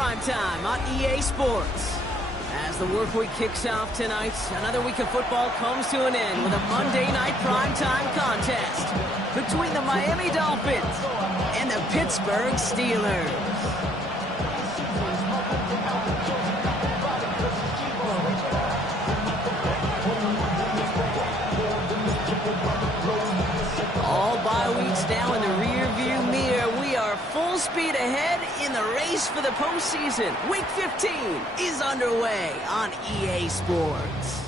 primetime on EA Sports. As the work week kicks off tonight, another week of football comes to an end with a Monday night primetime contest between the Miami Dolphins and the Pittsburgh Steelers. All bye weeks now in the rear-view mirror. We are full speed ahead in the race for the postseason. Week 15 is underway on EA Sports.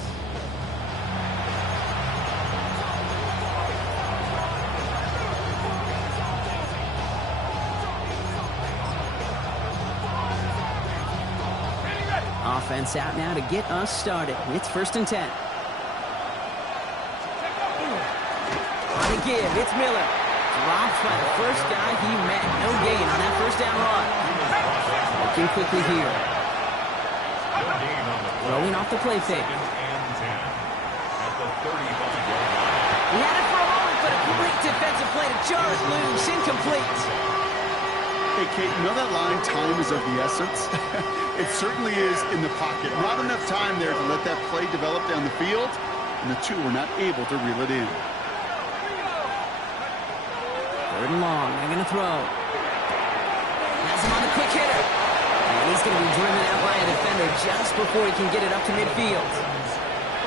Offense out now to get us started. It's 1st and 10. On the give, it's Miller. Drops by the first guy he met. No gain on that first down run. Looking quickly here. Throwing off the play fake. He had it for a moment, but a great defensive play to jar it loose. Incomplete. Hey, Kate, you know that line, time is of the essence? It certainly is in the pocket. Not enough time there to let that play develop down the field, and the two were not able to reel it in. 3rd and long. They're going to throw. Has him on the quick hitter. And he's going to be driven out by a defender just before he can get it up to midfield.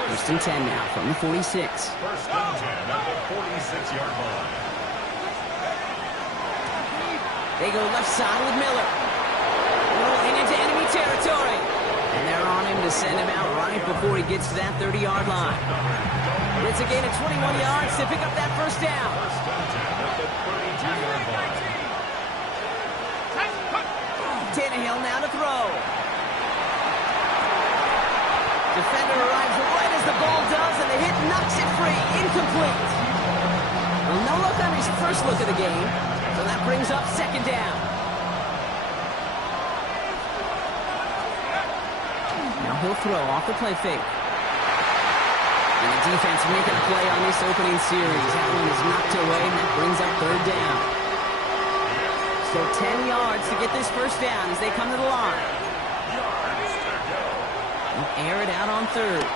1st and 10 now from the 46. 1st and 10 at the 46-yard line. They go left side with Miller. Rolling into enemy territory. And they're on him to send him out right before he gets to that 30-yard line. It's a gain of 21 yards to pick up that first down. 1st and 10 at the 32-yard line. Tannehill now to throw. Defender arrives right as the ball does, and the hit knocks it free. Incomplete. Well, no look on his first look of the game, so that brings up 2nd down. Now he'll throw off the play fake. And the defense making a play on this opening series. That one is knocked away, and that brings up 3rd down. So 10 yards to get this first down as they come to the line. They'll air it out on 3rd.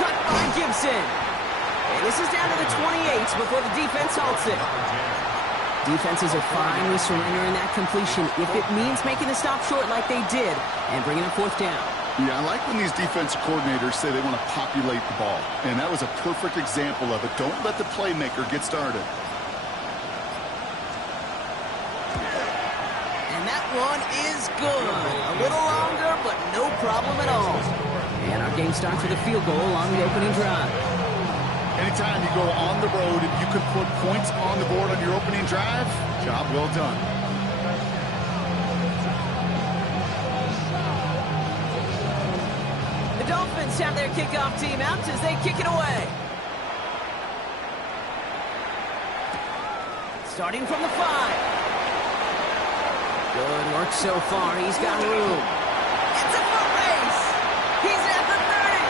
Cut by Gibson. And this is down to the 28 before the defense halts it. Defenses are finally surrendering that completion if it means making the stop short like they did and bringing up 4th down. Yeah, I like when these defensive coordinators say they want to populate the ball. And that was a perfect example of it. Don't let the playmaker get started. And that one is good. A little longer, but no problem at all. And our game starts with a field goal on the opening drive. Anytime you go on the road and you can put points on the board on your opening drive, job well done. The Dolphins have their kickoff team out as they kick it away. Starting from the 5. Good work so far. He's got room. It's a foot race. He's at the 30.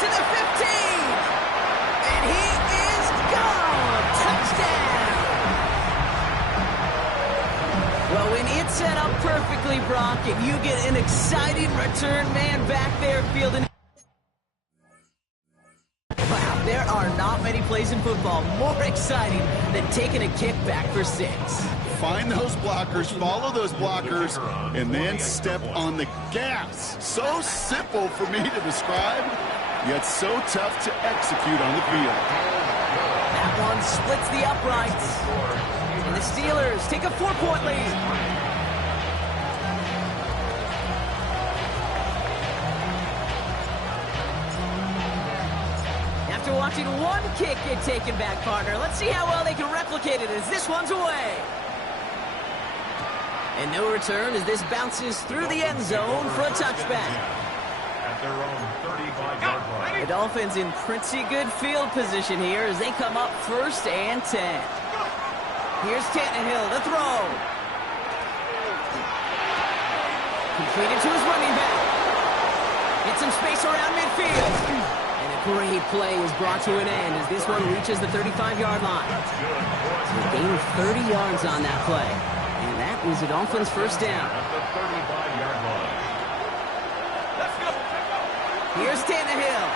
To the 15. And he is gone. Touchdown. Well, when it's set up perfectly, Brock, and you get an exciting return man back there fielding. Wow, there are not many plays in football more exciting than taking a kick back for 6. Find those blockers, follow those blockers, and then step on the gas. So simple for me to describe, yet so tough to execute on the field. That one splits the uprights. And the Steelers take a 4-point lead. After watching one kick get taken back, partner, let's see how well they can replicate it as this one's away. And no return as this bounces through the end zone for a touchback. At their own 35-yard line. The Dolphins in pretty good field position here as they come up 1st and 10. Here's Tannehill to throw. Completed to his running back. Get some space around midfield. And a great play is brought to an end as this one reaches the 35-yard line. So a gain of 30 yards on that play. And that is a Dolphins first down. At the 35-yard line. Here's Tannehill.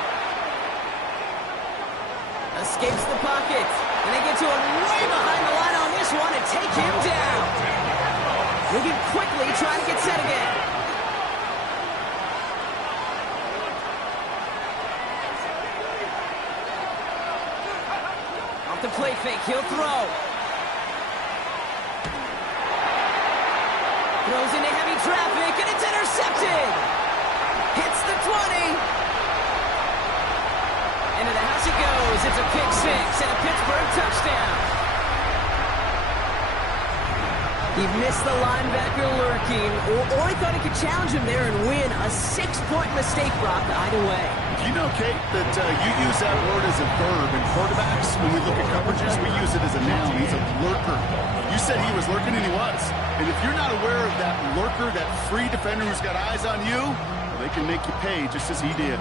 Escapes the pocket. And they get to him way behind the line on this one and take him down. Moving quickly, trying to get set again. Off the play fake, he'll throw. Throws into heavy traffic, and it's intercepted. Hits the 20. Into the house it goes. It's a pick six and a Pittsburgh touchdown. He missed the linebacker lurking, or he thought he could challenge him there and win. A 6-point mistake, Brock, either way. You know, Kate, that you use that word as a verb. In quarterbacks, when we look at coverages, we use it as a noun. He's a lurker. You said he was lurking, and he was. And if you're not aware of that lurker, that free defender who's got eyes on you, well, they can make you pay just as he did.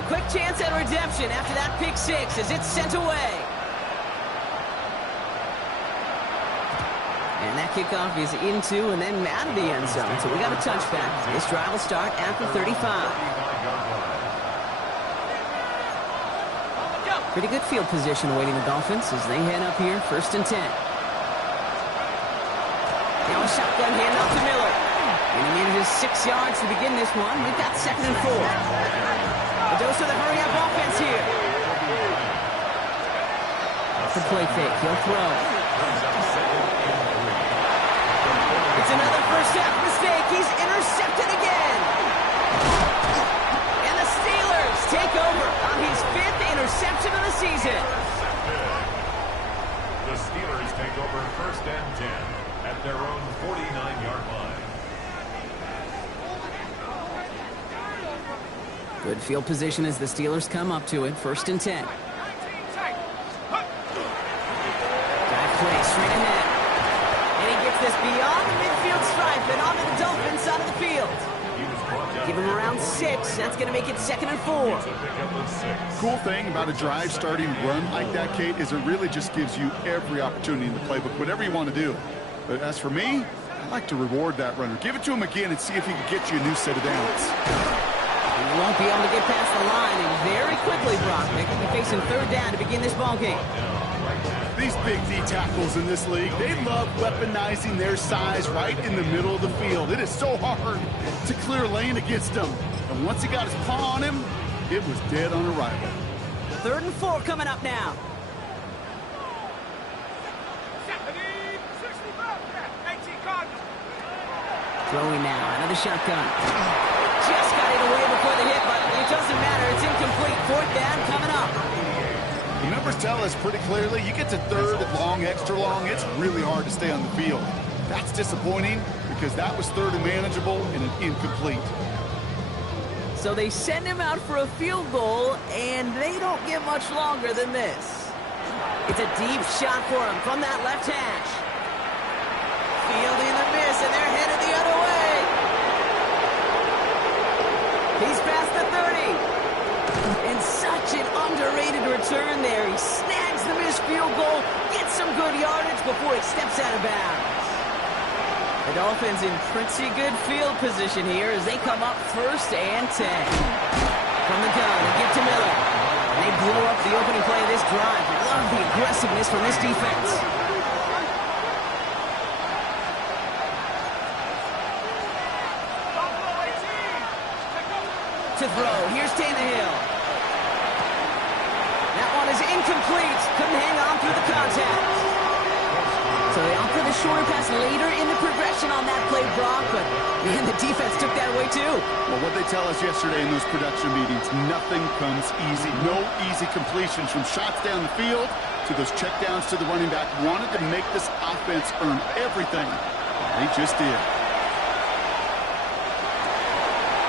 A quick chance at redemption after that pick six as it's sent away. And that kickoff is into and then out of the end zone. So we got a touchback. This drive will start at the 35. Pretty good field position awaiting the Dolphins as they head up here, 1st and 10. Now a shotgun handoff to Miller. And he needed his 6 yards to begin this one. We've got 2nd and 4. A dose of the hurry-up offense here. Off the play fake, he'll throw. It's another first-half mistake. He's intercepted again. And the Steelers take over on his 5th interception of the season. The Steelers take over 1st and 10 at their own 49-yard line. Good field position as the Steelers come up to it. 1st and 10. Dive play straight ahead. And he gets this beyond the midfield stripe and onto the Dolphins side of the field. Give him around 6. That's going to make it 2nd and 4. Cool thing about a drive starting run like that, Kate, is it really just gives you every opportunity in the playbook, whatever you want to do. But as for me, I like to reward that runner. Give it to him again and see if he can get you a new set of downs. He won't be able to get past the line, and very quickly, Brock, they could be facing 3rd down to begin this ballgame. These big D tackles in this league, they love weaponizing their size right in the middle of the field. It is so hard to clear a lane against him. And once he got his paw on him, it was dead on arrival. 3rd and 4 coming up now. Throwing now out of the shotgun. Just got it away before the hit, but it doesn't matter. It's incomplete. 4th down coming up. The numbers tell us pretty clearly, you get to 3rd and long, extra long, it's really hard to stay on the field. That's disappointing because that was 3rd and manageable and an incomplete. So they send him out for a field goal, and they don't get much longer than this. It's a deep shot for him from that left hash. Fielding the miss, and they're headed the other way. He's past the 30. And such an underrated return there. He snags the missed field goal, gets some good yardage before he steps out of bounds. The Dolphins in pretty good field position here as they come up 1st and 10. From the gun, they get to Miller. And they blow up the opening play of this drive. I love the aggressiveness from this defense. To throw, here's Tannehill. That one is incomplete. Couldn't hang on through the contact. So they offer the shorter pass later in the progression on that play, Brock, but man, the defense took that away too. Well, what they tell us yesterday in those production meetings, nothing comes easy. No easy completions from shots down the field to those checkdowns to the running back. Wanted to make this offense earn everything. They just did.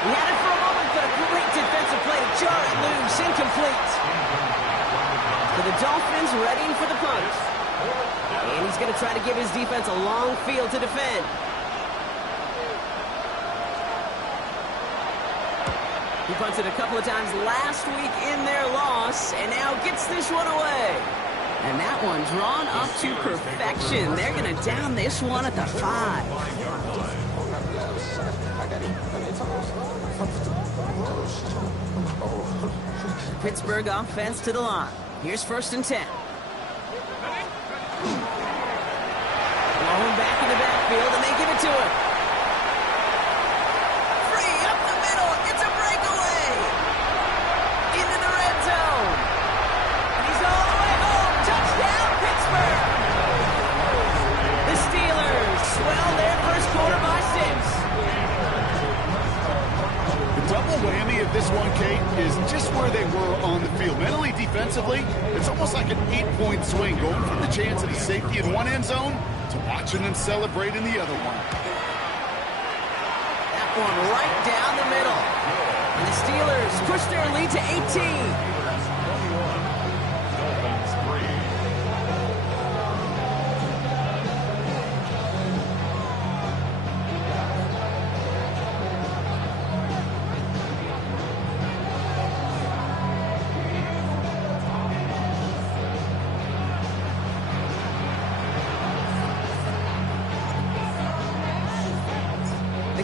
He had it for a moment, but a great defensive play to jar it loose. Incomplete. So the Dolphins readying for the punt. And he's going to try to give his defense a long field to defend. He punted a couple of times last week in their loss, and now gets this one away. And that one drawn up to perfection. They're going to down this one at the 5. Pittsburgh offense to the line. Here's 1st and 10. Blown back in the backfield, and they give it to him. Free up the middle. It's a breakaway. Into the red zone. And he's all the way home. Touchdown, Pittsburgh. The Steelers swell their first quarter by 6. The double whammy of this one, Kate, is just where they were on the field. Mentally, defensively, it's almost like an 8-point swing, going from the chance at a safety in one end zone to watching them celebrate in the other one. That one right down the middle. And the Steelers push their lead to 18.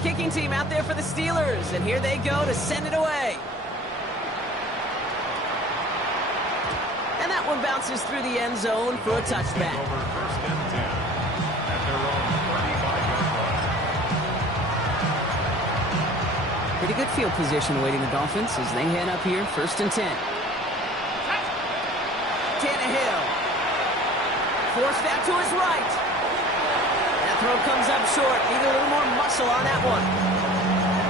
Kicking team out there for the Steelers, and here they go to send it away. And that one bounces through the end zone for a touchback. Over 1st and 10 at their own 35-yard line. Pretty good field position awaiting the Dolphins as they head up here, 1st and 10. Tannehill forced out to his right. Throw comes up short. Need a little more muscle on that one.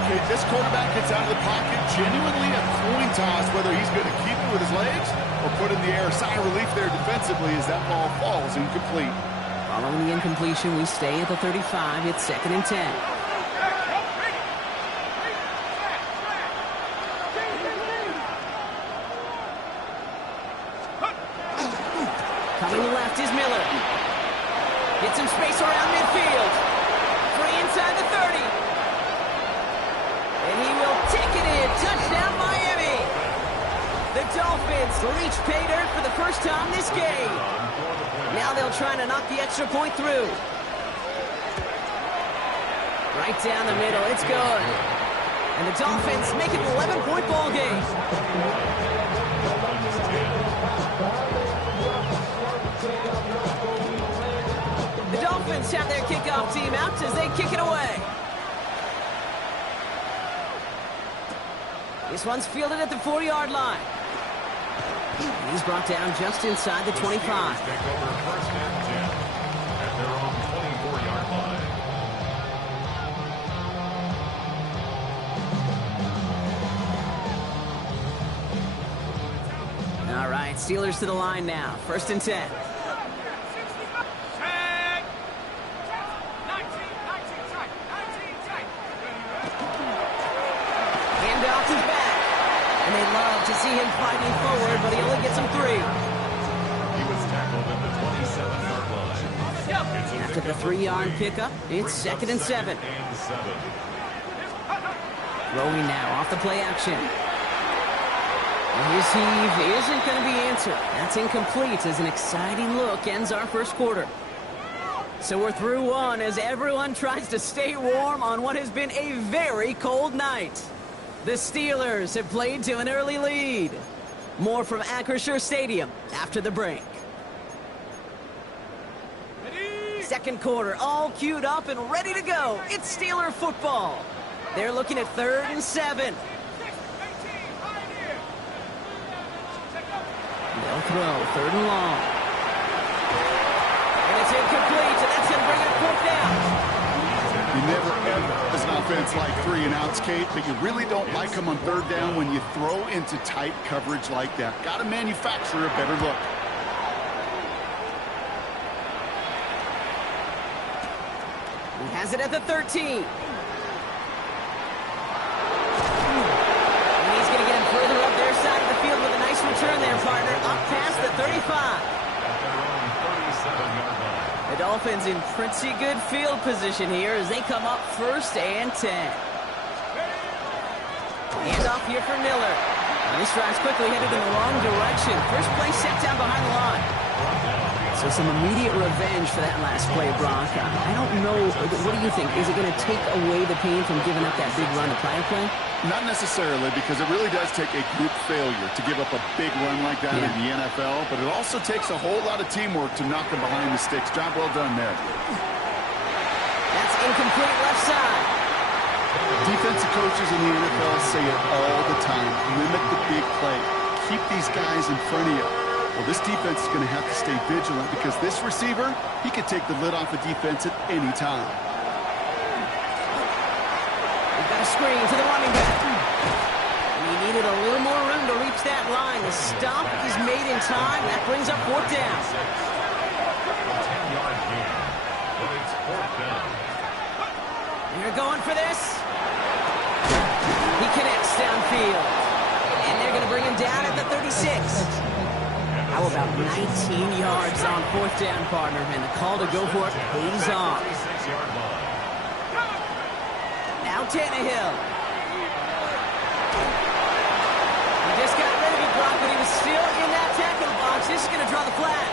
Okay, this quarterback gets out of the pocket, genuinely a coin toss whether he's going to keep it with his legs or put in the air. Sigh of relief there defensively as that ball falls incomplete. Following the incompletion, we stay at the 35. It's 2nd and 10. Coming left is Miller. Get some space around midfield. Free inside the 30. And he will take it in. Touchdown, Miami. The Dolphins reach pay dirt for the first time this game. Now they'll try to knock the extra point through. Right down the middle. It's good. And the Dolphins make it an 11-point ball game. The Dolphins have their kickoff team out as they kick it away. This one's fielded at the 4-yard line. He's brought down just inside the 25. Take over 1st and 10 at their own 24-yard line. All right, Steelers to the line now. 1st and 10. To see him fighting forward, but he only gets him 3. He was tackled at the 27-yard line. After the 3-yard pickup, it's 2nd and 7. Throwing now off the play action. And his heave isn't going to be answered. That's incomplete as an exciting look ends our first quarter. So we're through one as everyone tries to stay warm on what has been a very cold night. The Steelers have played to an early lead. More from Acrisure Stadium after the break. Second quarter, all queued up and ready to go. It's Steeler football. They're looking at 3rd and 7. They'll throw 3rd and long. And it's incomplete, and that's going to bring it a 4th down. You never ever, as an offense, like 3 and outs, Kate, but you really don't like them on 3rd down when you throw into tight coverage like that. Got to manufacture a better look. He has it at the 13. And he's going to get him further up their side of the field with a nice return there, partner. Up past the 35. The Dolphins in pretty good field position here as they come up 1st and 10. Hand off here for Miller. And this drive's quickly headed in the wrong direction. First play set down behind the line. So some immediate revenge for that last play, Brock. I don't know. What do you think? Is it going to take away the pain from giving up that big run the prior play? Not necessarily, because it really does take a group failure to give up a big run like that in the NFL, but it also takes a whole lot of teamwork to knock them behind the sticks. Job well done there. That's incomplete left side. Defensive coaches in the NFL say it all the time. Limit the big play. Keep these guys in front of you. Well, this defense is going to have to stay vigilant because this receiver, he could take the lid off the defense at any time. We've got a screen to the running back. And he needed a little more room to reach that line. The stop is made in time. That brings up fourth down. 10-yard gain. But it's fourth down. They're going for this. He connects downfield. And they're going to bring him down at the 36. How about 19 yards on fourth down, partner? And the call to go for it pays off. 36-yard line. Now Tannehill. He just got rid of it, Brock, but he was still in that tackle box. This is going to draw the flag.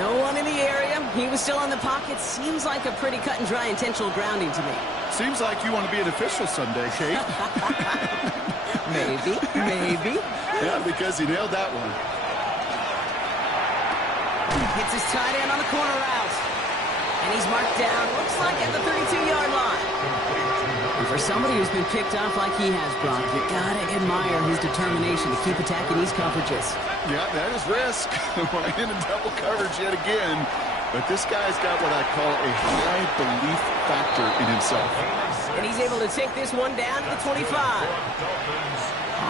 No one in the area. He was still in the pocket. Seems like a pretty cut and dry intentional grounding to me. Seems like you want to be an official someday, Kate. Maybe. Yeah, because he nailed that one. Hits his tight end on the corner route. And he's marked down, looks like at the 32-yard line. And for somebody who's been picked off like he has, Brock, you gotta admire his determination to keep attacking these coverages. Yeah, that is risk. We're in a double coverage yet again. But this guy's got what I call a high belief factor in himself. And he's able to take this one down to the 25.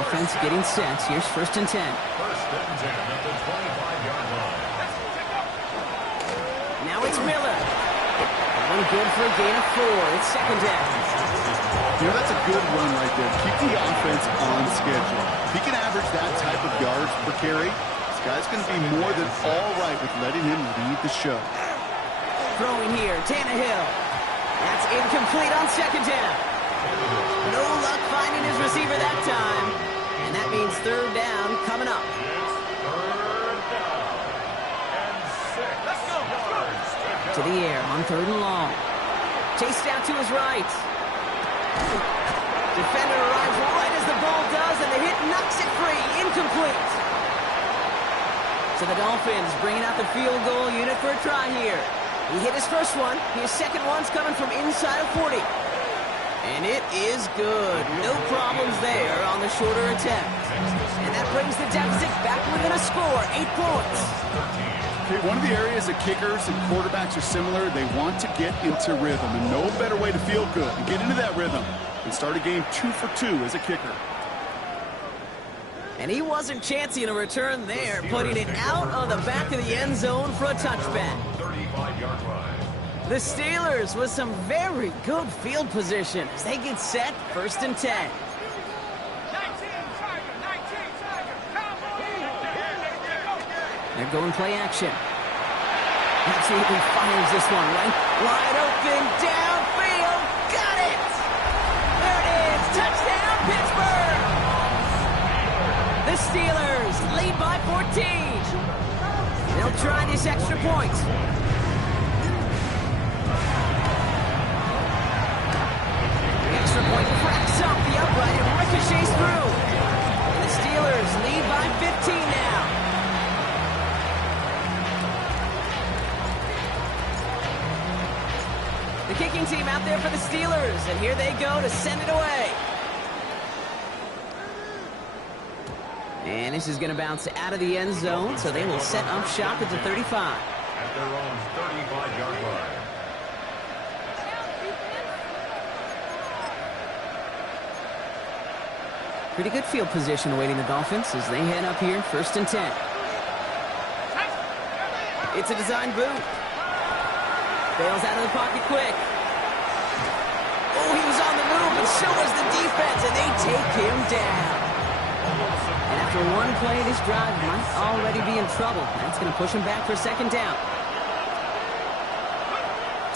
Offense getting set. Here's first and 10. First and 10 at the 25-yard line. Now it's Miller. One good for a gain of 4. It's second down. You know, that's a good run right there. Keep the offense on schedule. If he can average that type of yards per carry, this guy's going to be more than all right with letting him lead the show. Throwing here, Tannehill. That's incomplete on second down. No luck finding his receiver that time. And that means third down coming up. Third down. And 6. Let's go. To the air on third and long. Chased out to his right. Defender arrives right as the ball does, and the hit knocks it free. Incomplete. So the Dolphins bringing out the field goal unit for a try here. He hit his first one. His second one's coming from inside of 40. And it is good. No problems there on the shorter attempt. And that brings the deficit back within a score. 8 points. Okay, one of the areas that kickers and quarterbacks are similar, they want to get into rhythm. And no better way to feel good and get into that rhythm and start a game 2 for 2 as a kicker. And he wasn't chancing a return there, putting it out of the back of the end zone for a touchback. 35-yard line. The Steelers with some very good field position as they get set first and 10. They're going play action. Absolutely fires this one, right? Wide open, downfield, got it! There it is, touchdown, Pittsburgh! The Steelers lead by 14. They'll try this extra point. The extra point cracks up the upright and ricochets through. And the Steelers lead by 15 now. The kicking team out there for the Steelers, and here they go to send it away. And this is going to bounce out of the end zone, so they will set up shop at the 35. At their own 35-yard line. Pretty good field position awaiting the Dolphins as they head up here, first and 10. It's a design boot. Bails out of the pocket quick. Oh, he was on the move, and so was the defense, and they take him down. And after one play, this drive might already be in trouble. That's going to push him back for second down.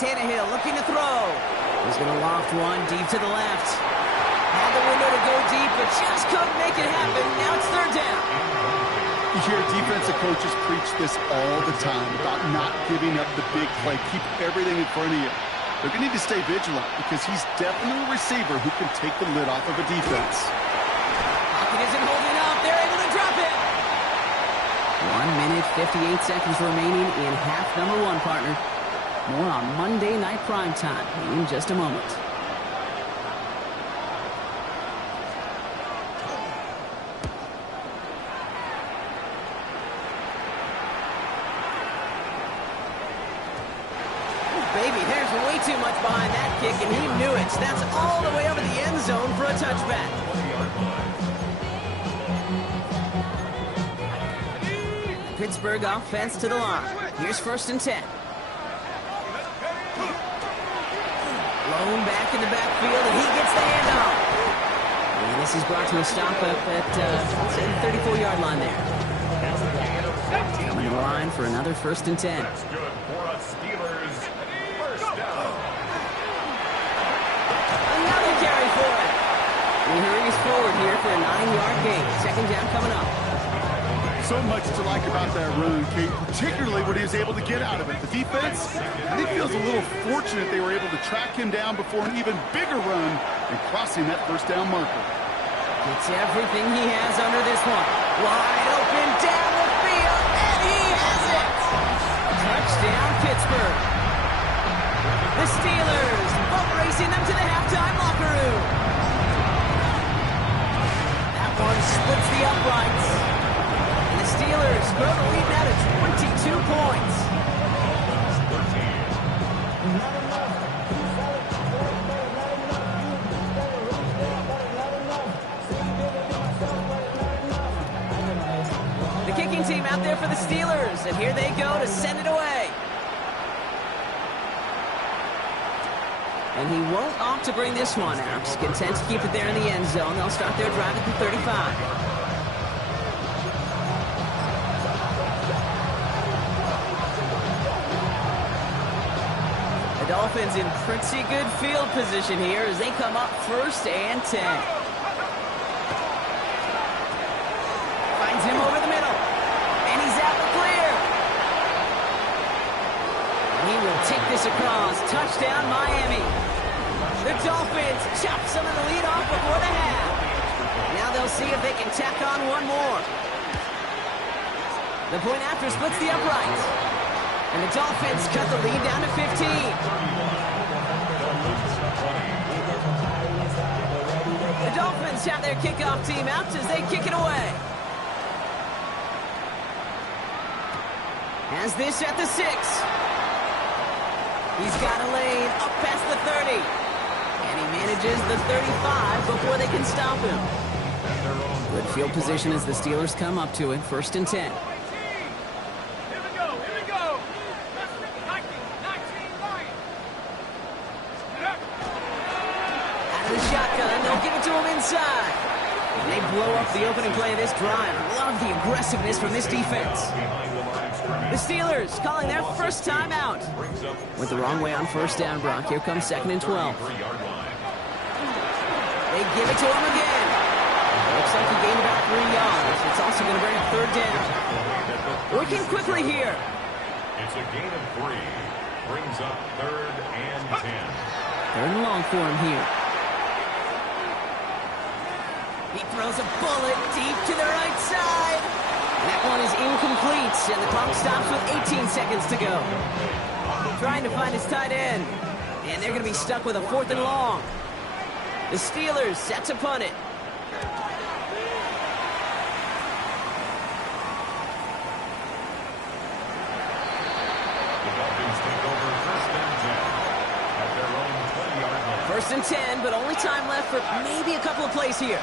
Tannehill looking to throw. He's going to loft one deep to the left. Had the window to go deep, but just couldn't make it happen. Now it's third down. You hear defensive coaches preach this all the time about not giving up the big play. Keep everything in front of you. They're going to need to stay vigilant because he's definitely a receiver who can take the lid off of a defense. Pocket isn't holding up. They're able to drop it. 1 minute, 58 seconds remaining in half number one, partner. More on Monday Night Primetime in just a moment. Baby, there's way too much behind that kick, and he knew it. That's all the way over the end zone for a touchback. Pittsburgh offense to the line. Here's 1st and 10. Blown back in the backfield, and he gets the handoff. And this is brought to a stop up at the 34-yard line there. Coming to the line for another 1st and 10. That's good for us Steelers. First down. Another carry for it. And he hurries forward here for a 9-yard gain. 2nd down coming up. So much to like about that run, Kate, particularly what he was able to get out of it. The defense, I think, feels a little fortunate they were able to track him down before an even bigger run and crossing that 1st down marker. Gets everything he has under this one. Wide open down the field, and he has it! Touchdown, Pittsburgh. The Steelers boat racing them to the halftime locker room. That one splits the uprights. And the Steelers grow the lead now to 22 points. The kicking team out there for the Steelers, and here they go to send it away. And he won't opt to bring this one out. Content to keep it there in the end zone. They'll start their drive at the 35. The Dolphins in pretty good field position here as they come up 1st and 10. Finds him over the middle. And he's out the clear. He will take this across. Touchdown, Miami. The Dolphins chop some of the lead off before the half. Now they'll see if they can tack on one more. The point after splits the uprights. And the Dolphins cut the lead down to 15. The Dolphins have their kickoff team out as they kick it away. Has this at the 6. He's got a lane up past the 30. And he manages the 35 before they can stop him. Good field position as the Steelers come up to it. 1st and 10. They'll give it to him inside. And they blow up the opening play of this drive. Love the aggressiveness from this defense. The Steelers calling their first time out. Went the wrong way on 1st down, Brock. Here comes 2nd and 12. They give it to him again. Looks like he gained about 3 yards. It's also going to bring up 3rd down. Working quickly here. It's a gain of 3. Brings up 3rd and 10. 3rd and long for him here. He throws a bullet deep to the right side. That one is incomplete, and the clock stops with 18 seconds to go. Trying to find his tight end. And they're going to be stuck with a 4th and long. The Steelers set to punt it. The Dolphins take over 1st and 10 at their own 20-yard line. 1st and 10, but only time left for maybe a couple of plays here.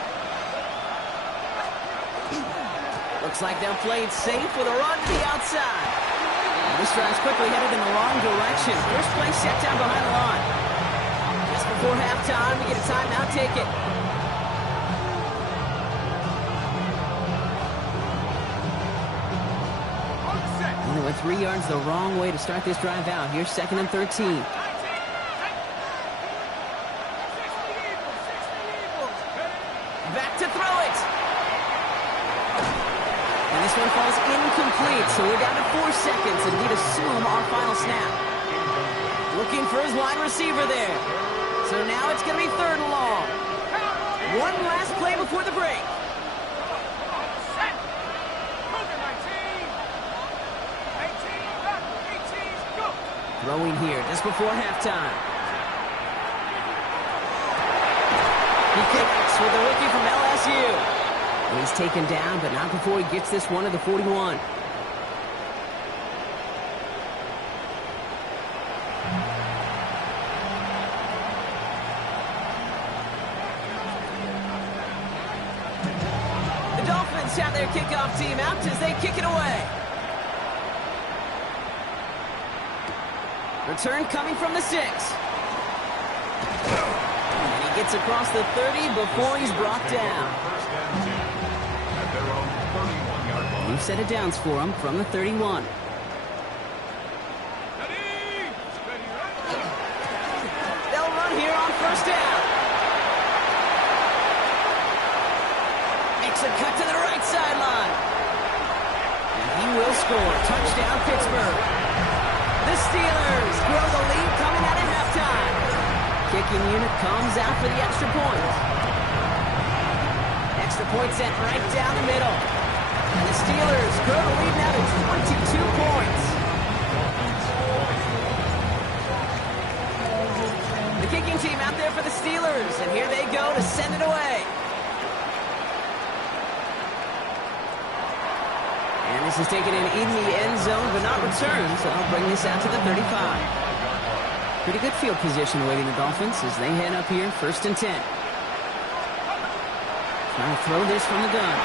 Looks like they'll play it safe with a run to the outside. This drive's quickly headed in the wrong direction. First play set down behind the line. Just before halftime, we get a timeout ticket. Only went 3 yards the wrong way to start this drive out. Here's 2nd and 13. Back to throw it. And This one falls incomplete, so we're down to 4 seconds, and we'd assume our final snap. Looking for his wide receiver there. So now it's going to be 3rd and long. One last play before the break. Throwing here just before halftime. He kicks with the rookie from LSU. And he's taken down, but not before he gets this one to the 41. The Dolphins have their kickoff team out as they kick it away. Return coming from the 6. And he gets across the 30 before he's brought down. New set of downs for him from the 31. They'll run here on 1st down. Makes a cut to the right sideline. And he will score. Touchdown, Pittsburgh. The Steelers grow the lead coming out of halftime. Kicking unit comes out for the extra point. Extra point sent right down the middle. And the Steelers grow the lead now to 22 points. The kicking team out there for the Steelers, and here they go to send it away. And this is taken in the end zone, but not returned, so I'll bring this out to the 35. Pretty good field position awaiting the Dolphins as they head up here, 1st and 10. Trying to throw this from the gun.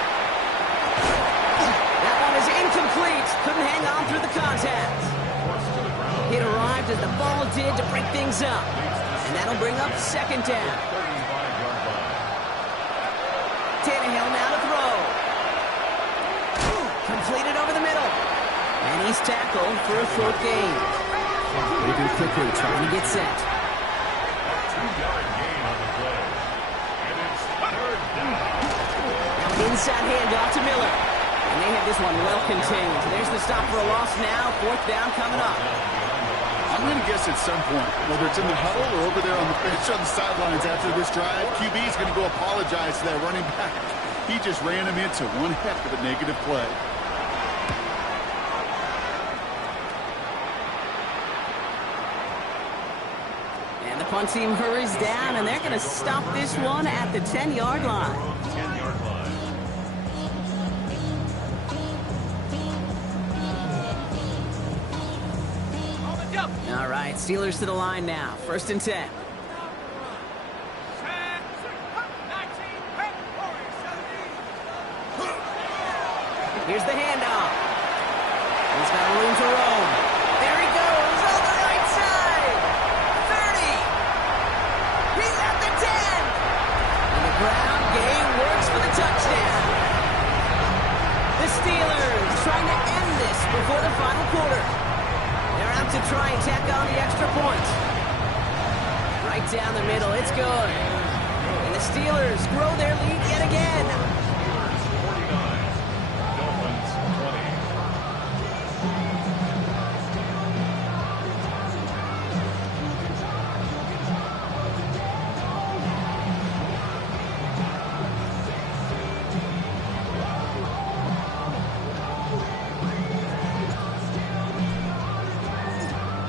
That one is incomplete. Couldn't hang on through the contact. It arrived as the ball did to break things up. And that'll bring up 2nd down. Tannehill now to throw. Completed over the middle. And he's tackled for a short gain. Moving quickly, trying to get set. 2-yard gain on the play. And it's 3rd down. Now inside handoff to Miller. And they have this one well contained. There's the stop for a loss now. 4th down coming up. I'm going to guess at some point, whether it's in the huddle or over there on the bench on the sidelines after this drive, QB is going to go apologize to that running back. He just ran him into one heck of a negative play. And the punt team hurries down, and they're going to stop this one at the 10-yard line. 10-yard line. All right, Steelers to the line now. 1st and 10. Here's the handoff. He's got room to roam. There he goes on the right side. 30. He's at the 10. And the ground game works for the touchdown. The Steelers trying to end this before the final quarter. They're out to try and tack on the extra point. Right down the middle, it's good. And the Steelers grow their lead yet again. Steelers 49, Dolphins 20.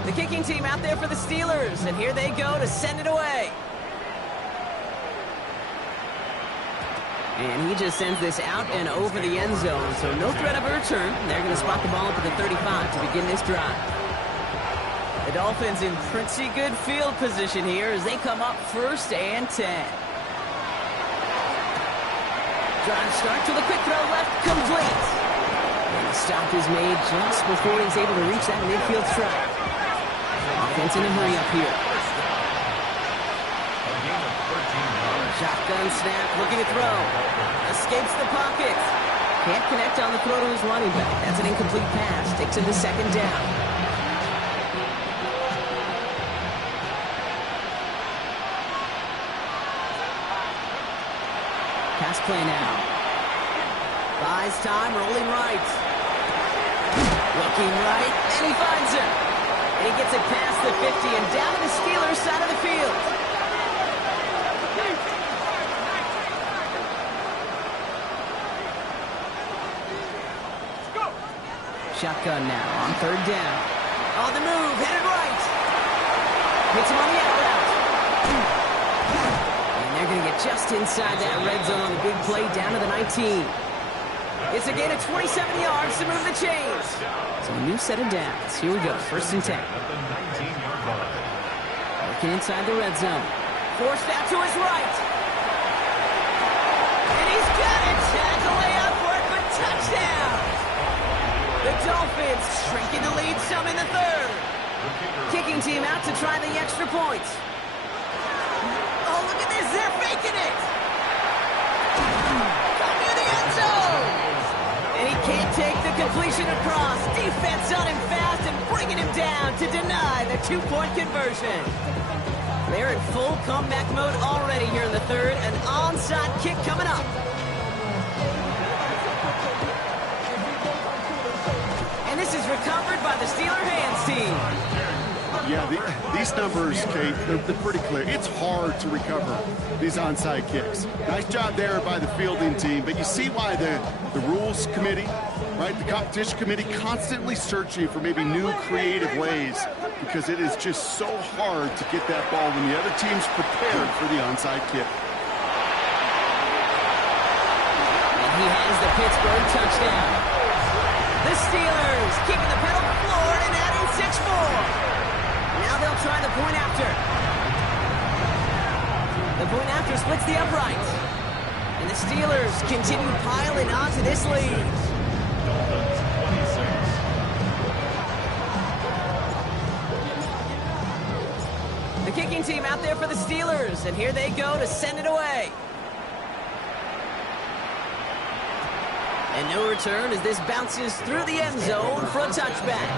The kicking team out there for the Steelers, and here they go to send it away. And he just sends this out and over the end zone, so no threat of a return. They're going to spot the ball up at the 35 to begin this drive. The Dolphins in pretty good field position here as they come up 1st and 10. Drive start to the quick throw left, complete. And the stop is made just before he's able to reach that midfield strike. Offense in a hurry up here. Shotgun snap, looking to throw. Escapes the pocket. Can't connect on the throw to his running back. That's an incomplete pass. Takes him to 2nd down. Pass play now. Buys time, rolling right. Looking right, and he finds him. And he gets it past the 50 and down to the Steelers' side of the field. Shotgun now on third down. On the move, headed right. Hits him on the out route. And they're going to get just inside that red zone on the big play down to the 19. It's a gain of 27 yards to move the chains. So a new set of downs. Here we go, 1st and 10. Looking inside the red zone. Forced out to his right. And he's got it. Tackle layout for it, but touchdown. The Dolphins shrinking the lead some in the 3rd. Kicking team out to try the extra point. Oh, look at this. They're faking it. Coming to the end zone. And he can't take the completion across. Defense on him fast and bringing him down to deny the 2-point conversion. They're in full comeback mode already here in the 3rd. An onside kick coming up. And this is recovered by the Steeler hands team. Yeah, these numbers, Kate, they're pretty clear. It's hard to recover these onside kicks. Nice job there by the fielding team, but you see why the rules committee, right, the competition committee constantly searching for maybe new creative ways, because it is just so hard to get that ball when the other team's prepared for the onside kick. And he has the Pittsburgh touchdown. The Steelers keeping the pedal floored and adding 6 more. Now they'll try the point after. The point after splits the upright. And the Steelers continue piling onto this lead. The kicking team out there for the Steelers, and here they go to send it away. And no return as this bounces through the end zone for a touchback.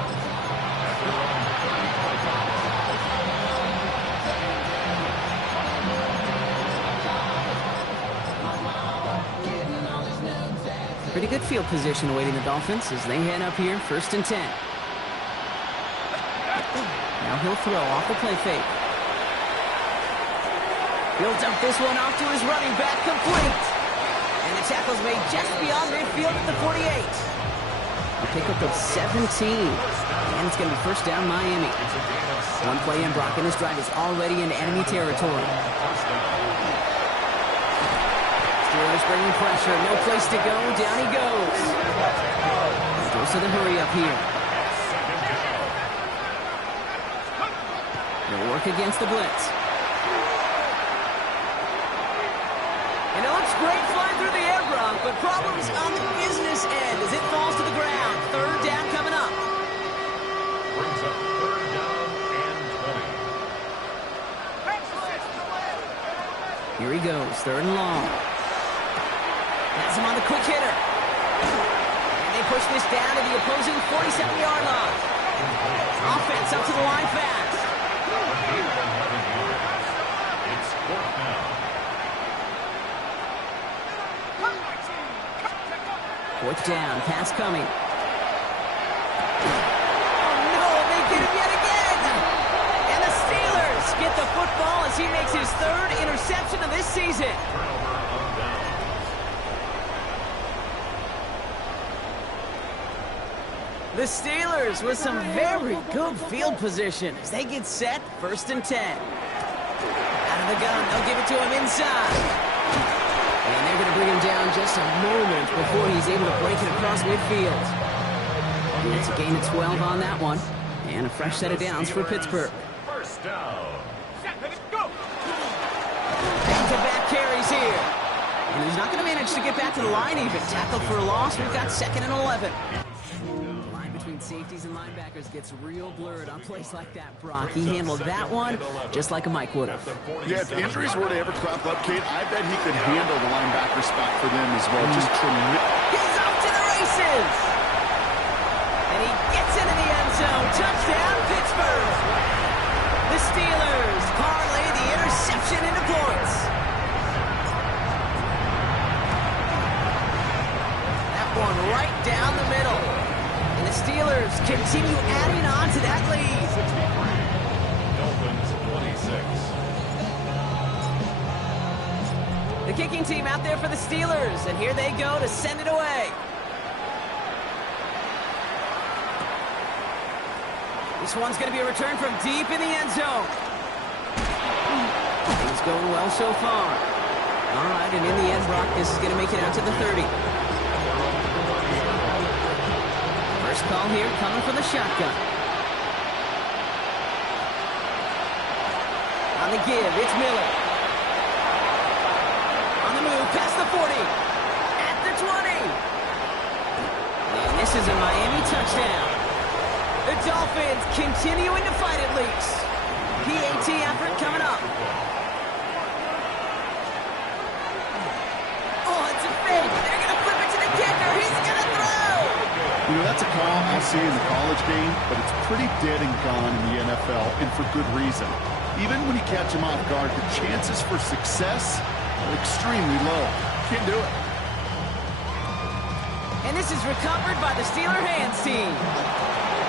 Pretty good field position awaiting the Dolphins as they head up here, 1st and 10. Now he'll throw off the play fake. He'll dump this one off to his running back, complete. And the tackle's made just beyond midfield at the 48. A pickup of 17. And it's going to be 1st down Miami. One play in, Brock, and this drive is already in enemy territory. Steelers bringing pressure, no place to go, down he goes. He goes to the hurry up here. They'll work against the blitz. And it looks great flying through the air, Brock, but problems on the business end as it falls to the ground. 3rd down coming up. Brings up 3rd down and 20. Here he goes, 3rd and long. Has him on the quick hitter. And they push this down to the opposing 47-yard line. Offense up to the line fast. It's 4th down. 4th down, pass coming. Oh no, they get him yet again! And the Steelers get the football as he makes his 3rd interception of this season. The Steelers with some very good field position as they get set, 1st and 10. Out of the gun, they'll give it to him inside. And they're going to bring him down just a moment before he's able to break it across midfield. And it's a gain of 12 on that one. And a fresh set of downs for Pittsburgh. 1st down. Back-to-back carries here. And he's not going to manage to get back to the line even. Tackled for a loss. We've got 2nd and 11. Safeties and linebackers gets real blurred on plays like that, Brock. He handled that one just like a Mike would have. Yeah, if injuries were to ever crop up, Kate, I bet he could handle the linebacker spot for them as well. Just tremendous. He's off to the races! And he gets into the end zone. Touchdown, Pittsburgh! The Steelers parlay the interception into points. continue adding on to that lead. 63. Dolphins 26. The kicking team out there for the Steelers, and here they go to send it away. This one's going to be a return from deep in the end zone. Things going well so far. All right, and in the end, Brock, this is going to make it out to the 30. First call here coming from the shotgun. On the give, it's Miller. On the move, past the 40. At the 20. And this is a Miami touchdown. The Dolphins continuing to fight it loose. PAT effort coming up. Oh, it's a fake. They're going to flip it to the kicker. He's going to throw. You know, that's a call I'll see in the college game, but it's pretty dead and gone in the NFL, and for good reason. Even when you catch him off guard, the chances for success are extremely low. Can't do it. And this is recovered by the Steeler hands team.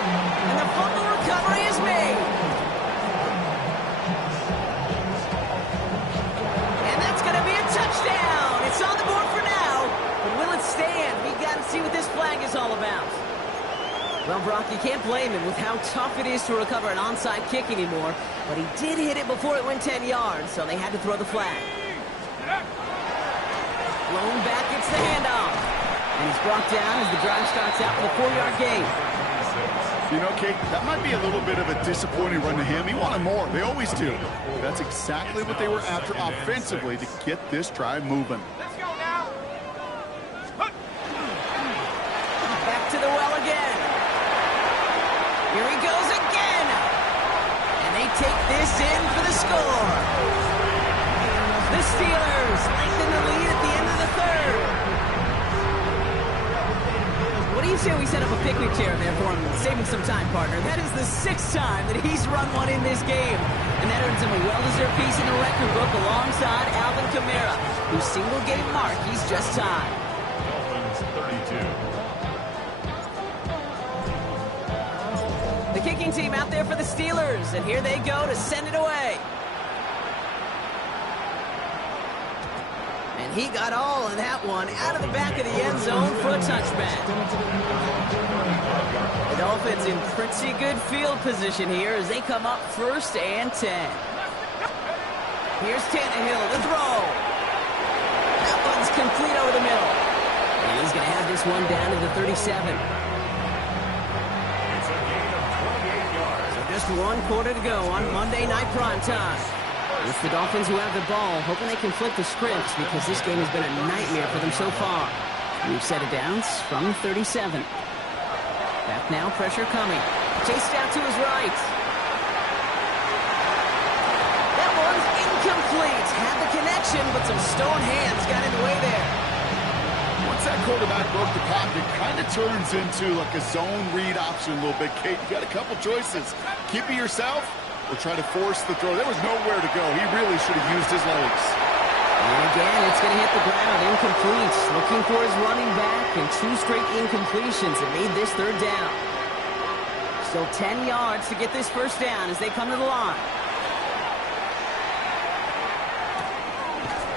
And the fumble recovery is made. And that's going to be a touchdown. It's on the board for now. But will it stand? We got to see what this flag is all about. Well, Brock, you can't blame him with how tough it is to recover an onside kick anymore. But he did hit it before it went 10 yards, so they had to throw the flag. Blown back, it's the handoff. And he's brought down as the drive starts out with a 4-yard gain. You know, Kate, that might be a little bit of a disappointing run to him. He wanted more. They always do. That's exactly what they were after offensively to get this drive moving. Let's go now. Back to the well again. Here he goes again. And they take this in for the score. The Steelers lengthen the lead at the end of the third. What do you say we set up a picnic chair there for him, saving some time, partner? That is the 6th time that he's run one in this game. And that earns him a well-deserved piece in the record book alongside Alvin Kamara, whose single-game mark he's just tied. Dolphins 32. The kicking team out there for the Steelers, and here they go to send it away. And he got all of that one out of the back of the end zone for a touchback. The Dolphins in pretty good field position here as they come up 1st and 10. Here's Tannehill, the throw. That one's complete over the middle. And he's going to have this one down to the 37. It's a gain of 28 yards. So just 1 quarter to go on Monday Night Primetime. It's the Dolphins who have the ball, hoping they can flip the script because this game has been a nightmare for them so far. We've set it down from 37. Back now, pressure coming. Chased out to his right. That one's incomplete. Had the connection, but some stone hands got in the way there. Once that quarterback broke the pocket, kind of turns into like a zone read option a little bit, Kate. You got a couple choices. Keep it yourself or try to force the throw. There was nowhere to go. He really should have used his legs. And again, it's going to hit the ground, incomplete. Looking for his running back, and 2 straight incompletions that made this 3rd down. Still 10 yards to get this 1st down as they come to the line.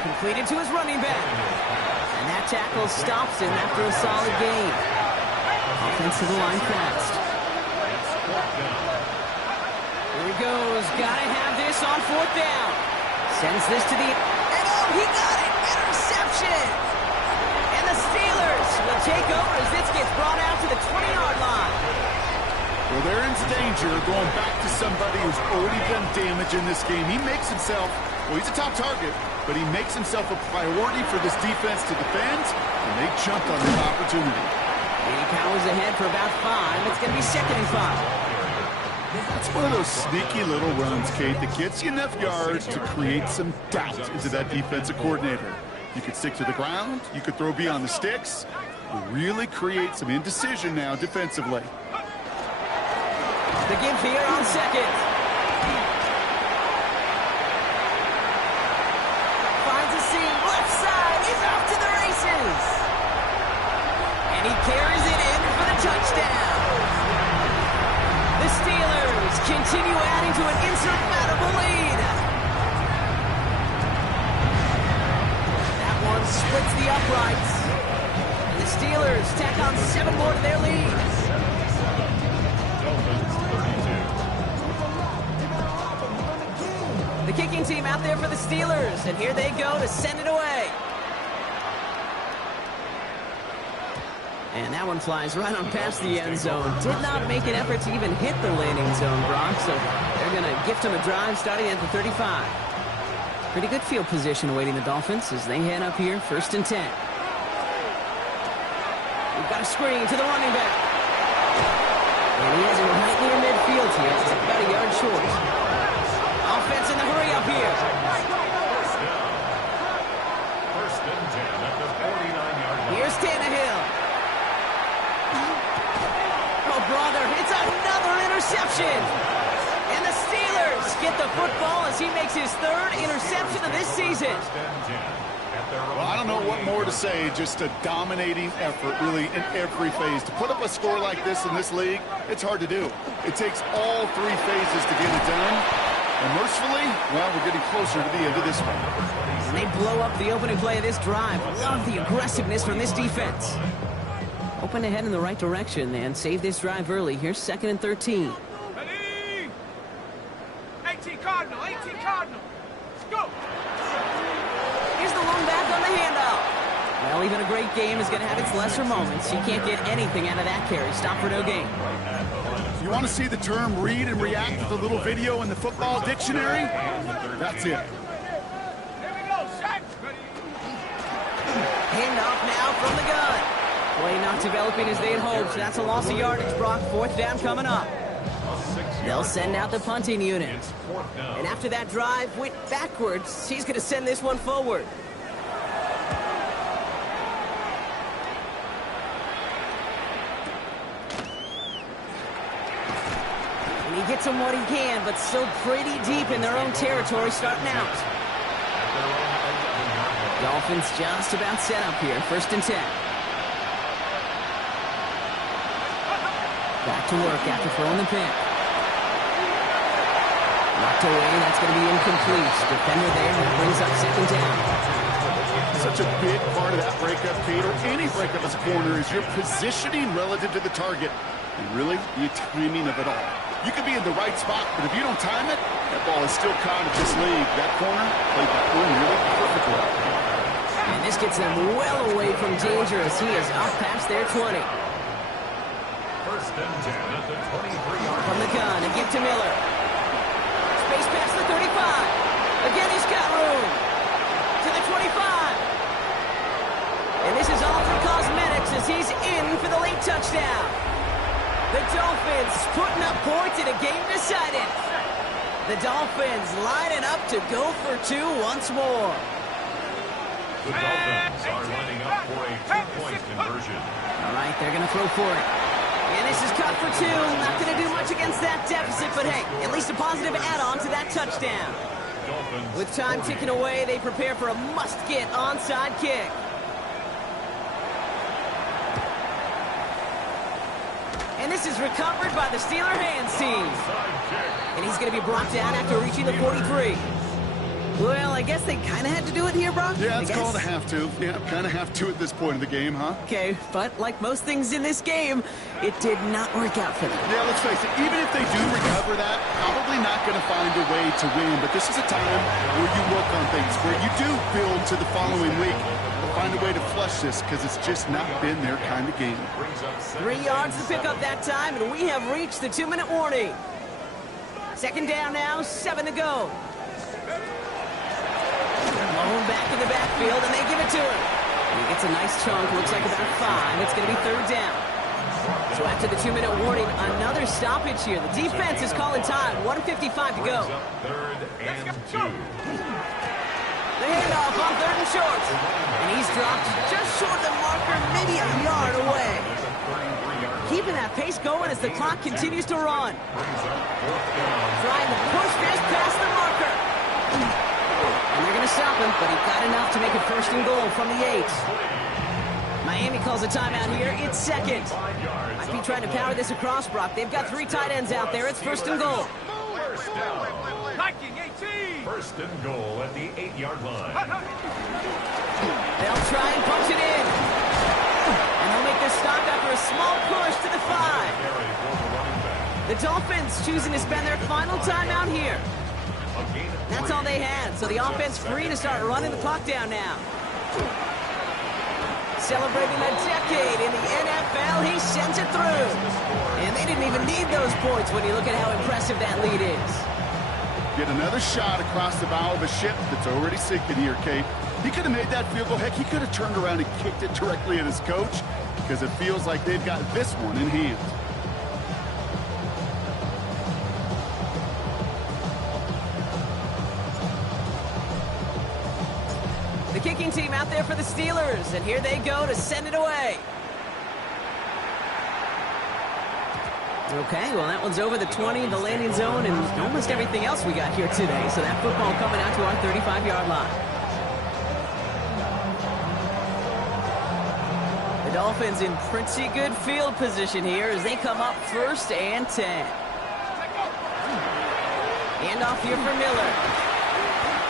Completed to his running back. And that tackle stops him after a solid gain. Offense to the line fast. Here he goes. Gotta have this on 4th down. Sends this to the... And oh, he got it! Interception! And the Steelers will take over as this gets brought out to the 20-yard line. Well, they're in danger going back to somebody who's already done damage in this game. He makes himself, well, he's a top target, but he makes himself a priority for this defense to defend, and they jumped on this opportunity. And he powers ahead for about 5. It's going to be 2nd and 5. That's one of those sneaky little runs, Kate, that gets you enough yards to create some doubt into that defensive coordinator. You could stick to the ground. You could throw beyond the sticks. Really create some indecision now defensively. The give here on 2nd. Finds a seam. Left side. He's off to the races. And he carries it in for the touchdown. continue adding to an insurmountable lead. That one splits the uprights. And the Steelers tack on 7 more to their lead. The kicking team out there for the Steelers, and here they go to send it away. And that one flies right on past the end zone. Did not make an effort to even hit the landing zone, Brock, so they're going to gift him a drive starting at the 35. Pretty good field position awaiting the Dolphins as they head up here, 1st and 10. We've got a screen to the running back. And he has it right near midfield here. It's about a yard short. Offense in the hurry up here. First and 10 at the 49-yard line. Here's Tannehill. Oh, brother, it's another interception. And the Steelers get the football as he makes his 3rd interception of this season. Well, I don't know what more to say. Just a dominating effort, really, in every phase. To put up a score like this in this league, it's hard to do. It takes all 3 phases to get it done. And mercifully, well, we're getting closer to the end of this one. And they blow up the opening play of this drive. Love the aggressiveness from this defense. Open ahead in the right direction, and save this drive early. Here's 2nd and 13. Ready? 18 Cardinal, 18 Cardinal. Let's go. Here's the lone back on the handoff. Well, even a great game is going to have its lesser moments. You can't get anything out of that carry. Stop for no gain. You want to see the term read and react with a little video in the football dictionary? That's it. Here we go, Shaq. Ready? Handoff now from the gun. Play not developing as they had hoped. That's a loss of yardage, Brock. 4th down coming up. They'll send out the punting unit. And after that drive went backwards, he's going to send this one forward. And he gets them what he can, but still pretty deep in their own territory starting out. Dolphins just about set up here. 1st and 10. Back to work after throwing the pick. Knocked away, that's going to be incomplete. Defender there, that brings up 2nd down. Such a big part of that breakup, Kate, or any breakup as a corner, is your positioning relative to the target. And really, the timing of it all. You could be in the right spot, but if you don't time it, that ball is still caught at this league. That corner played that one really perfectly. And this gets them well away from danger as he is up past their 20. First and 10 at the 23-yard From the gun, and give to Miller. Space past the 35. Again, he's got room. To the 25. And this is all for cosmetics as he's in for the late touchdown. The Dolphins putting up points in a game decided. The Dolphins lining up to go for 2 once more. The Dolphins are lining up for a 2-point conversion. All right, they're going to throw for it. And this is cut for 2. Not going to do much against that deficit, but hey, at least a positive add-on to that touchdown. Dolphins With time ticking away, they prepare for a must-get onside kick. And this is recovered by the Steeler hands team. And he's going to be brought down after reaching the 43. Well, I guess they kind of had to do it here, Brock. Yeah, it's called a have to. Yeah, kind of have to at this point in the game, huh? Okay, but like most things in this game, it did not work out for them. Yeah, let's face it, even if they do recover that, probably not going to find a way to win. But this is a time where you work on things, where you do build to the following week. Find a way to flush this, because it's just not been their kind of game. 3 yards to pick up that time, and we have reached the 2-minute warning. 2nd down now, 7 to go. Lone back in the backfield, and they give it to him. And he gets a nice chunk, looks like about 5. It's going to be 3rd down. So after the 2-minute warning, another stoppage here. The defense is calling time. 1:55 to go. 3rd and 2. The handoff on 3rd and short. And he's dropped just short of the marker, maybe a yard away. Keeping that pace going as the clock continues to run. Trying to push this past the marker. And they're going to stop him, but he got enough to make it 1st and goal from the 8. Miami calls a timeout here. It's 2nd. Might be trying to power this across, Brock. They've got 3 tight ends out there. It's 1st and goal. down. Viking 18. First and goal at the 8-yard line. They'll try and punch it in. And they'll make their stop after a small push to the 5. Carry for the running back. The Dolphins choosing to spend their final timeout here. A gain of That's 3. all they had, so the offense free to start running the clock down now. Celebrating a decade in the NFL, he sends it through. And they didn't even need those points when you look at how impressive that lead is. Get another shot across the bow of a ship that's already sinking here, Kate. He could have made that field goal. Heck, he could have turned around and kicked it directly at his coach because it feels like they've got this one in hand. The kicking team out there for the Steelers, and here they go to send it away. Okay, well, that one's over the 20, the landing zone, and almost everything else we got here today. So that football coming out to our 35-yard line. The Dolphins in pretty good field position here as they come up 1st and 10. Handoff here for Miller.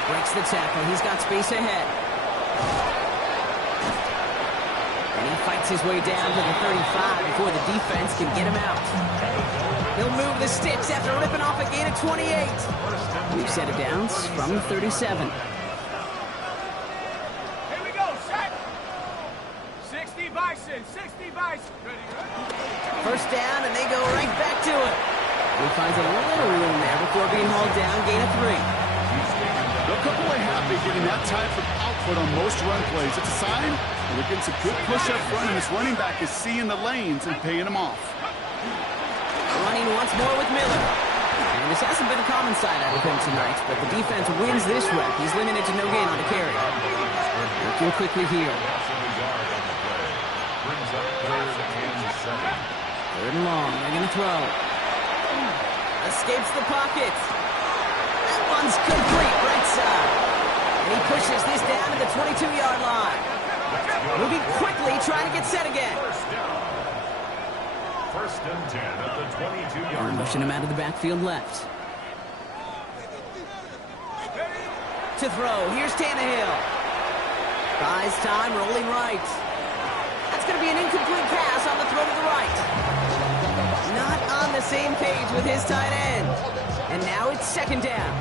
Breaks the tackle. He's got space ahead. And he fights his way down to the 35 before the defense can get him out. He'll move the sticks after ripping off a gain of 28. We've set it down from 37. Here we go, set. 60 Bison, 60 Bison. Ready, ready. First down, and they go right back to it. He finds a little room there before being hauled down, gain of 3. They'll come away happy getting that type of output on most run plays. It's a sign they're getting some good push up front, and this running back is seeing the lanes and paying them off. Running once more with Miller. And this hasn't been a common sight out of him tonight, but the defense wins this rep. He's limited to no gain on the carry. Working quickly here. Brings up 3rd and 7. 3rd and long. They're going to throw. Escapes the pocket. That one's complete right side. And he pushes this down to the 22-yard line. Moving quickly, trying to get set again. First and 10 at the 22-yard line. Pushing him out of the backfield left. To throw. Here's Tannehill. Buys time, rolling right. That's going to be an incomplete pass on the throw to the right. Not on the same page with his tight end. And now it's 2nd down.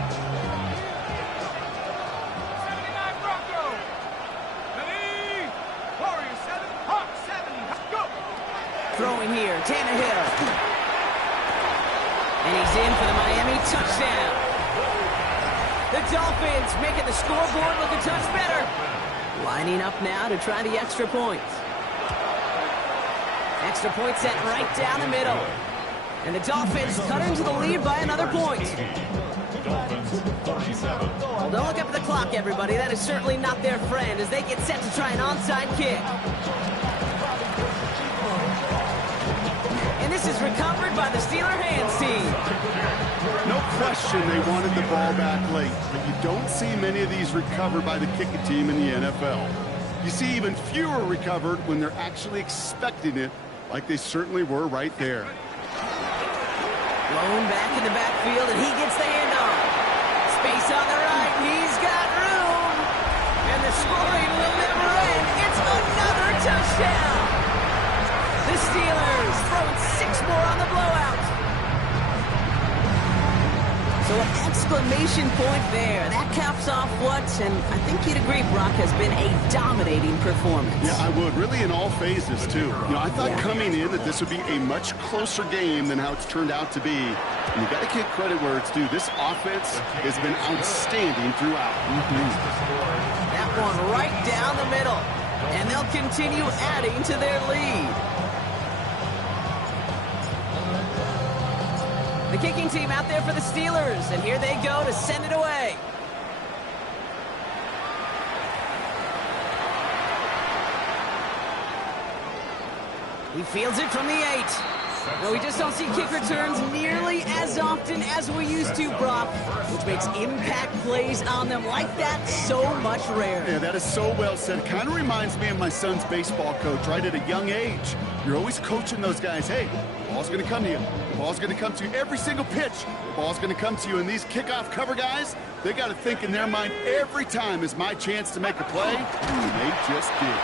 79 Bronco. Ready. Warriors 7, Hawk 70. Go. Throwing here, Tannehill. And he's in for the Miami touchdown. The Dolphins making the scoreboard look a touch better. Lining up now to try the extra point. Extra point set right down the middle. And the Dolphins cut into the lead by another point. Dolphins 37. Well, don't look up at the clock, everybody. That is certainly not their friend as they get set to try an onside kick. And this is recovered by the Steeler hands team. No question they wanted the ball back late, but you don't see many of these recovered by the kicking team in the NFL. You see even fewer recovered when they're actually expecting it, like they certainly were right there. Blown back in the backfield, and he gets the handoff. Space on the right, he's got room. And the scoring will never end. It's another touchdown. The Steelers throwing 6 more on the blowout. So an exclamation point there. That caps off what, and I think you'd agree, Brock, has been a dominating performance. Yeah, I would. Really in all phases, too. You know, I thought coming in that this would be a much closer game than how it's turned out to be. And you got to give credit where it's due. This offense has been outstanding throughout. That one right down the middle. And they'll continue adding to their lead. The kicking team out there for the Steelers, and here they go to send it away. He fields it from the 8. Well, we just don't see kick returns nearly as often as we used to, Brock, which makes impact plays on them like that so much rarer. Yeah, that is so well said. Kind of reminds me of my son's baseball coach, right at a young age. You're always coaching those guys, hey, the ball's going to come to you. The ball's going to come to you every single pitch. The ball's going to come to you. And these kickoff cover guys, they got to think in their mind every time is my chance to make a play, and they just did.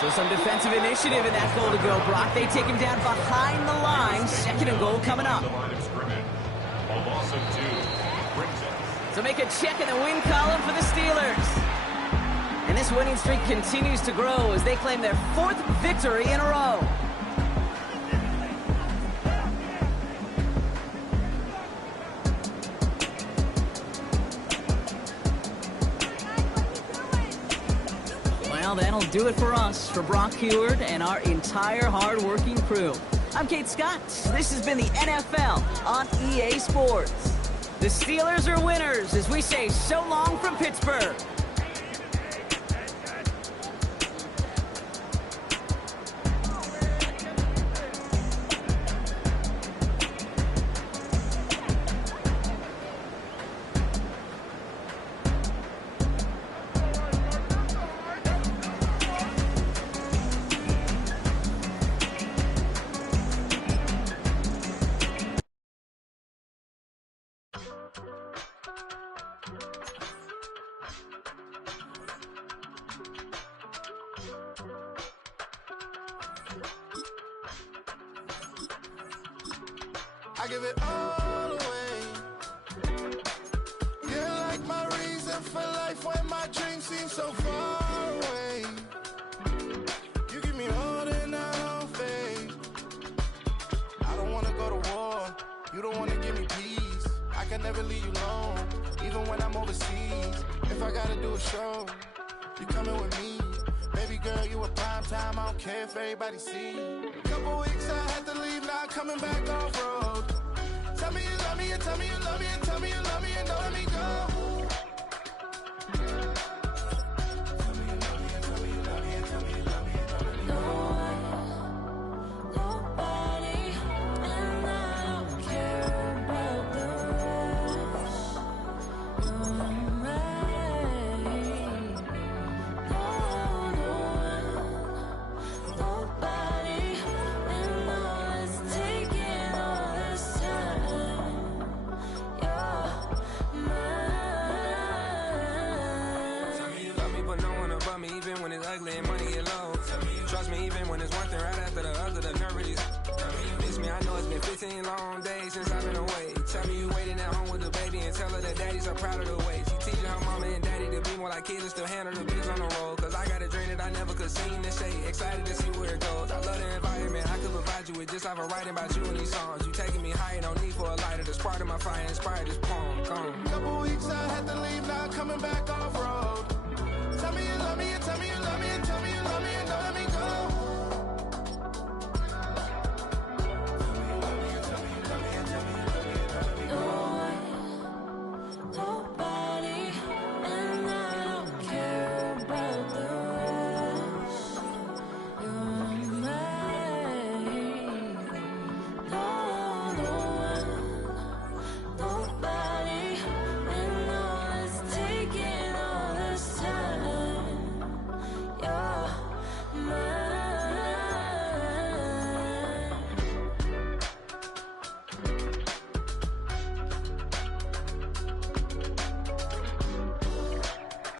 So some defensive initiative in that goal to go, Brock. They take him down behind the line. Second and goal coming up. So make a check in the win column for the Steelers. And this winning streak continues to grow as they claim their 4th victory in a row. Well, that'll do it for us, for Brock Huard and our entire hard-working crew. I'm Kate Scott. This has been the NFL on EA Sports. The Steelers are winners as we say so long from Pittsburgh. I give it all away. You're like my reason for life when my dreams seem so far away. You give me more than I don't fade. I don't wanna go to war. You don't wanna give me peace. I can never leave you alone, even when I'm overseas. If I gotta do a show, you coming with me. Baby girl, you a prime time. I don't care if everybody see. Couple weeks I had to leave, now I'm coming back off road. Tell me you love me, and tell me you love me, and tell me you love me, and don't let me go. Tell me you love me, and tell me you love me, and tell me you love me, and don't let me go. Nobody, and I don't care about the rest. I'm ready. Nobody, and all is taking all this time. You're mine. Tell me you love me, but no one above me, even when it's ugly and money get low. Trust me, even when it's one thing right after the other, the nerve is. Tell me you miss me, I know it's been 15 long days since I've been away. Tell me you waiting at home with the baby and tell her that daddy's so proud of the way. She teaching her mama and daddy to be more like kids and still handle the biz on the road. Cause I got a dream that I never could sing to say. Excited to see where it goes. I love the environment, I could provide you with just off of writing about you in these songs. You taking me higher, no need for a lighter. The spark of my fire inspired this poem. Gone. Couple weeks I had to leave, now I'm coming back